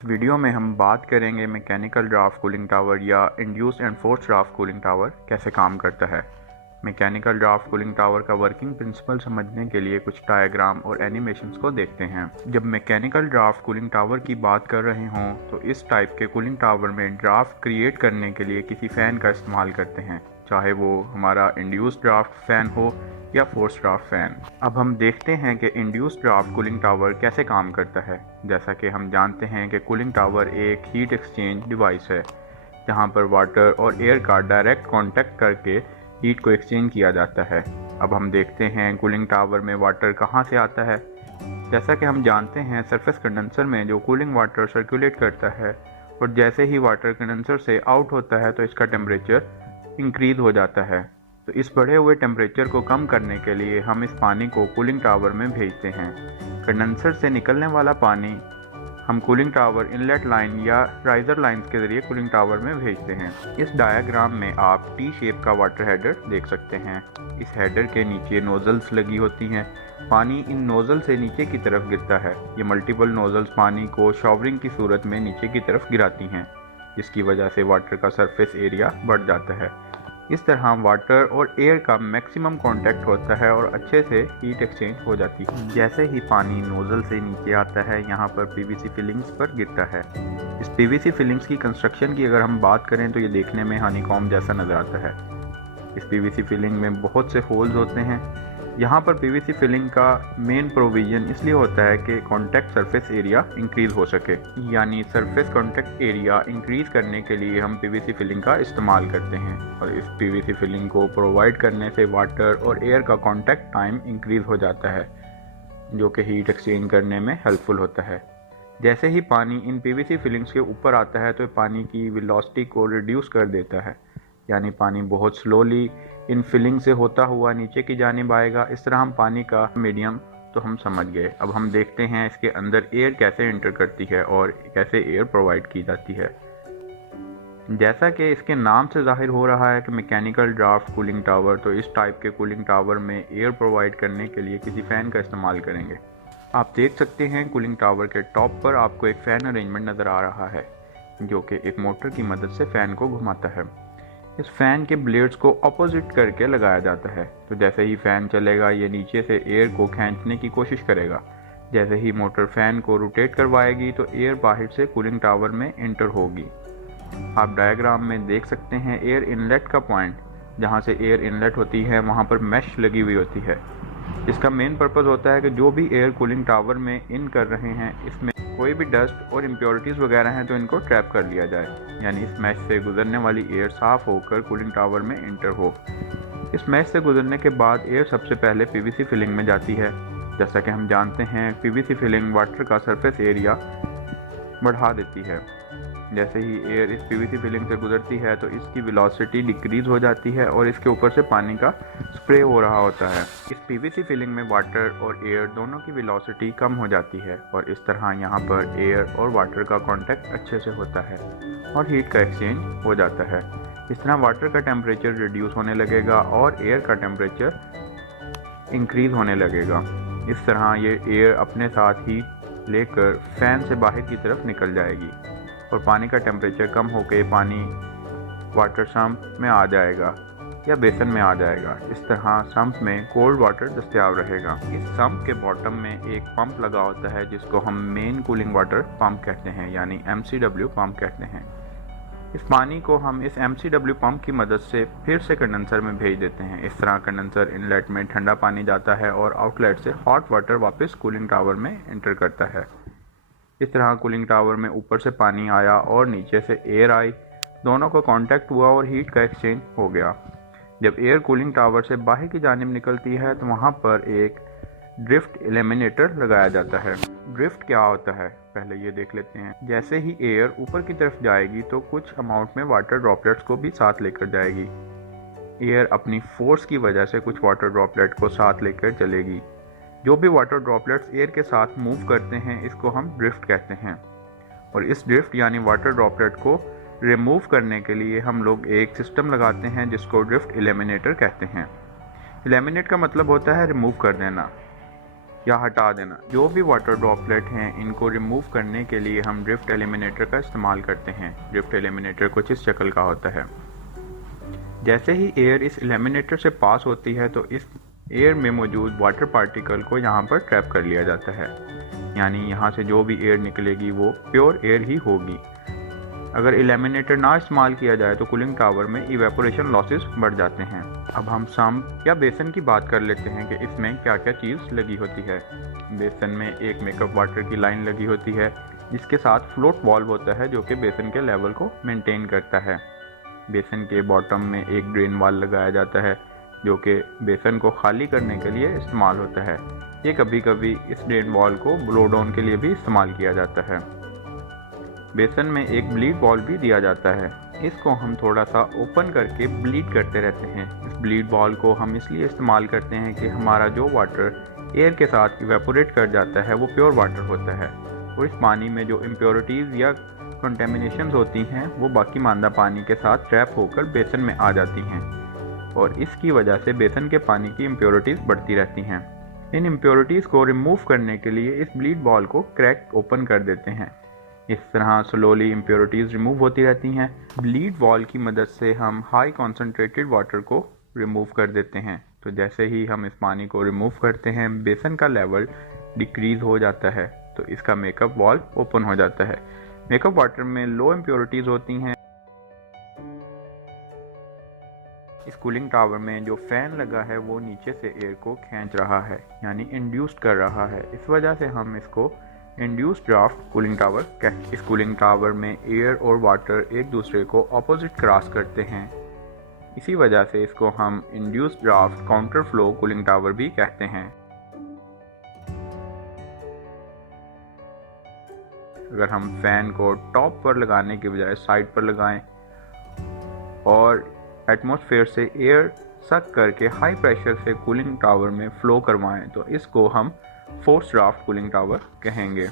Video में हम बात करेंगे मैकेनिकल ड्राफ्ट कूलिंग टावर या induced and forced draft cooling tower कैसे काम करता है। मैकेनिकल ड्राफ्ट कूलिंग टावर का वर्किंग प्रिंसिपल समझने के लिए कुछ डायग्राम और एनिमेशंस को देखते हैं। जब मैकेनिकल ड्राफ्ट कूलिंग टावर की बात कर रहे हों तो इस टाइप के कूलिंग टावर में ड्राफ्ट क्रिएट करने के लिए किसी फ़ैन का इस्तेमाल करते हैं, चाहे वो हमारा इंड्यूस्ड ड्राफ्ट फ़ैन हो या फोर्स्ड ड्राफ्ट फ़ैन। अब हम देखते हैं कि इंड्यूस्ड ड्राफ्ट कूलिंग टावर कैसे काम करता है। जैसा कि हम जानते हैं कि कूलिंग टावर एक हीट एक्सचेंज डिवाइस है जहां पर वाटर और एयर का डायरेक्ट कांटेक्ट करके हीट को एक्सचेंज किया जाता है। अब हम देखते हैं कूलिंग टावर में वाटर कहां से आता है। जैसा कि हम जानते हैं सरफेस कंडेंसर में जो कूलिंग वाटर सर्कुलेट करता है और जैसे ही वाटर कंडेंसर से आउट होता है तो इसका टेम्परेचर इंक्रीज हो जाता है। तो इस बढ़े हुए टेम्परेचर को कम करने के लिए हम इस पानी को कूलिंग टावर में भेजते हैं। कंडेंसर से निकलने वाला पानी हम कूलिंग टावर इनलेट लाइन या राइजर लाइंस के ज़रिए कूलिंग टावर में भेजते हैं। इस डायग्राम में आप टी शेप का वाटर हेडर देख सकते हैं। इस हेडर के नीचे नोजल्स लगी होती हैं। पानी इन नोजल से नीचे की तरफ गिरता है। ये मल्टीपल नोजल्स पानी को शॉवरिंग की सूरत में नीचे की तरफ गिराती हैं, जिसकी वजह से वाटर का सरफेस एरिया बढ़ जाता है। इस तरह वाटर और एयर का मैक्सिमम कांटेक्ट होता है और अच्छे से हीट एक्सचेंज हो जाती है। जैसे ही पानी नोजल से नीचे आता है यहाँ पर पीवीसी फिलिंग्स पर गिरता है। इस पीवीसी फिलिंग्स की कंस्ट्रक्शन की अगर हम बात करें तो ये देखने में हनीकॉम्ब जैसा नज़र आता है। इस पीवीसी फिलिंग में बहुत से होल्स होते हैं। यहाँ पर पीवीसी फिलिंग का मेन प्रोविज़न इसलिए होता है कि कॉन्टैक्ट सरफेस एरिया इंक्रीज़ हो सके, यानी सरफेस कॉन्टैक्ट एरिया इंक्रीज़ करने के लिए हम पीवीसी फिलिंग का इस्तेमाल करते हैं। और इस पीवीसी फिलिंग को प्रोवाइड करने से वाटर और एयर का कॉन्टैक्ट टाइम इंक्रीज़ हो जाता है, जो कि हीट एक्सचेंज करने में हेल्पफुल होता है। जैसे ही पानी इन पीवीसी फिलिंग्स के ऊपर आता है तो पानी की वेलोसिटी को रिड्यूस कर देता है, यानी पानी बहुत स्लोली इन फिलिंग से होता हुआ नीचे की जानिब आएगा। इस तरह हम पानी का मीडियम तो हम समझ गए। अब हम देखते हैं इसके अंदर एयर कैसे एंटर करती है और कैसे एयर प्रोवाइड की जाती है। जैसा कि इसके नाम से जाहिर हो रहा है कि मैकेनिकल ड्राफ्ट कूलिंग टावर, तो इस टाइप के कूलिंग टावर में एयर प्रोवाइड करने के लिए किसी फ़ैन का इस्तेमाल करेंगे। आप देख सकते हैं कूलिंग टावर के टॉप पर आपको एक फ़ैन अरेंजमेंट नज़र आ रहा है, जो कि एक मोटर की मदद से फ़ैन को घुमाता है। इस फ़ैन के ब्लेड्स को अपोजिट करके लगाया जाता है, तो जैसे ही फ़ैन चलेगा ये नीचे से एयर को खींचने की कोशिश करेगा। जैसे ही मोटर फ़ैन को रोटेट करवाएगी तो एयर बाहर से कूलिंग टावर में एंटर होगी। आप डायग्राम में देख सकते हैं एयर इनलेट का पॉइंट, जहां से एयर इनलेट होती है वहां पर मैश लगी हुई होती है। इसका मेन पर्पज़ होता है कि जो भी एयर कूलिंग टावर में इन कर रहे हैं इसमें कोई भी डस्ट और इम्प्योरिटीज़ वगैरह हैं तो इनको ट्रैप कर लिया जाए, यानी इस मैश से गुजरने वाली एयर साफ़ होकर कूलिंग टावर में इंटर हो। इस मैश से गुजरने के बाद एयर सबसे पहले पीवीसी फिलिंग में जाती है। जैसा कि हम जानते हैं पीवीसी फिलिंग वाटर का सरफेस एरिया बढ़ा देती है। जैसे ही एयर इस पीवीसी फिलिंग से गुजरती है तो इसकी वेलोसिटी डिक्रीज़ हो जाती है और इसके ऊपर से पानी का स्प्रे हो रहा होता है। इस पीवीसी फिलिंग में वाटर और एयर दोनों की वेलोसिटी कम हो जाती है और इस तरह यहाँ पर एयर और वाटर का कांटेक्ट अच्छे से होता है और हीट का एक्सचेंज हो जाता है। इस तरह वाटर का टेम्परेचर रिड्यूस होने लगेगा और एयर का टेम्परेचर इंक्रीज़ होने लगेगा। इस तरह ये एयर अपने साथ ही लेकर फ़ैन से बाहर की तरफ निकल जाएगी और पानी का टेम्परेचर कम होकर पानी वाटर सम्प में आ जाएगा या बेसन में आ जाएगा। इस तरह सम्प में कोल्ड वाटर दस्तयाब रहेगा। इस सम्प के बॉटम में एक पंप लगा होता है जिसको हम मेन कूलिंग वाटर पंप कहते हैं, यानी MCW पंप कहते हैं। इस पानी को हम इस MCW पंप की मदद से फिर से कंडेंसर में भेज देते हैं। इस तरह कंडेंसर इनलेट में ठंडा पानी जाता है और आउटलेट से हॉट वाटर वापस कूलिंग टावर में एंटर करता है। इस तरह कूलिंग टावर में ऊपर से पानी आया और नीचे से एयर आई, दोनों का कांटेक्ट हुआ और हीट का एक्सचेंज हो गया। जब एयर कूलिंग टावर से बाहर की जानिब निकलती है तो वहाँ पर एक ड्रिफ्ट एलिमिनेटर लगाया जाता है। ड्रिफ्ट क्या होता है पहले ये देख लेते हैं। जैसे ही एयर ऊपर की तरफ जाएगी तो कुछ अमाउंट में वाटर ड्रॉपलेट्स को भी साथ लेकर जाएगी। एयर अपनी फोर्स की वजह से कुछ वाटर ड्रॉपलेट को साथ लेकर चलेगी। जो भी वाटर ड्रॉपलेट्स एयर के साथ मूव करते हैं इसको हम ड्रिफ्ट कहते हैं। और इस ड्रिफ्ट यानी वाटर ड्रॉपलेट को रिमूव करने के लिए हम लोग एक सिस्टम लगाते हैं जिसको ड्रिफ्ट एलिमिनेटर कहते हैं। एलिमिनेट का मतलब होता है रिमूव कर देना। या हटा देना। जो भी वाटर ड्रॉपलेट हैं इनको रिमूव करने के लिए हम ड्रिफ्ट एलिमिनेटर का इस्तेमाल करते हैं। ड्रिफ्ट एलिमिनेटर कुछ इस शक्ल का होता है। जैसे ही एयर इस एलिमिनेटर से पास होती है तो इस एयर में मौजूद वाटर पार्टिकल को यहाँ पर ट्रैप कर लिया जाता है, यानी यहाँ से जो भी एयर निकलेगी वो प्योर एयर ही होगी। अगर एलिमिनेटर ना इस्तेमाल किया जाए तो कूलिंग टावर में इवेपोरेशन लॉसेस बढ़ जाते हैं। अब हम सम्प या बेसन की बात कर लेते हैं कि इसमें क्या क्या चीज़ लगी होती है। बेसन में एक मेकअप वाटर की लाइन लगी होती है जिसके साथ फ्लोट वाल्व होता है जो कि बेसन के लेवल को मेंटेन करता है। बेसन के बॉटम में एक ड्रेन वाल लगाया जाता है जो कि बेसन को खाली करने के लिए इस्तेमाल होता है। ये कभी कभी इस ड्रेन वाल को ब्लो डाउन के लिए भी इस्तेमाल किया जाता है। बेसन में एक ब्लीड वाल्व भी दिया जाता है। इसको हम थोड़ा सा ओपन करके ब्लीड करते रहते हैं। इस ब्लीड वाल्व को हम इसलिए इस्तेमाल करते हैं कि हमारा जो वाटर एयर के साथ इवेपोरेट कर जाता है वो प्योर वाटर होता है और इस पानी में जो इम्प्योरिटीज़ या कंटेमिनेशंस होती हैं वो बाकी मांदा पानी के साथ ट्रैप होकर बेसन में आ जाती हैं और इसकी वजह से बेसन के पानी की इम्प्योरिटीज़ बढ़ती रहती हैं। इन इम्प्योरिटीज़ को रिमूव करने के लिए इस ब्लीड वाल्व को क्रैक ओपन कर देते हैं। इस तरह स्लोली इम्प्योरिटीज़ रिमूव होती रहती हैं। ब्लीड वाल्व की मदद से हम हाई कॉन्सेंट्रेटेड वाटर को रिमूव कर देते हैं। तो जैसे ही हम इस पानी को रिमूव करते हैं बेसन का लेवल डिक्रीज़ हो जाता है तो इसका मेकअप वाल्व ओपन हो जाता है। मेकअप वाटर में लो इम्प्योरिटीज़ होती हैं। इस कूलिंग टावर में जो फ़ैन लगा है वो नीचे से एयर को खींच रहा है, यानी इंड्यूस्ड कर रहा है। इस वजह से हम इसको इंड्यूस्ड ड्राफ्ट कूलिंग टावर कहते हैं। इस कूलिंग टावर में एयर और वाटर एक दूसरे को ऑपोजिट क्रॉस करते हैं, इसी वजह से इसको हम induced draft counter flow cooling tower भी कहते हैं। अगर हम फैन को टॉप पर लगाने के बजाय साइड पर लगाएं और एटमॉस्फेयर से एयर सक करके हाई प्रेशर से कूलिंग टावर में फ्लो करवाएं तो इसको हम फोर्स ड्राफ्ट कूलिंग टावर कहेंगे।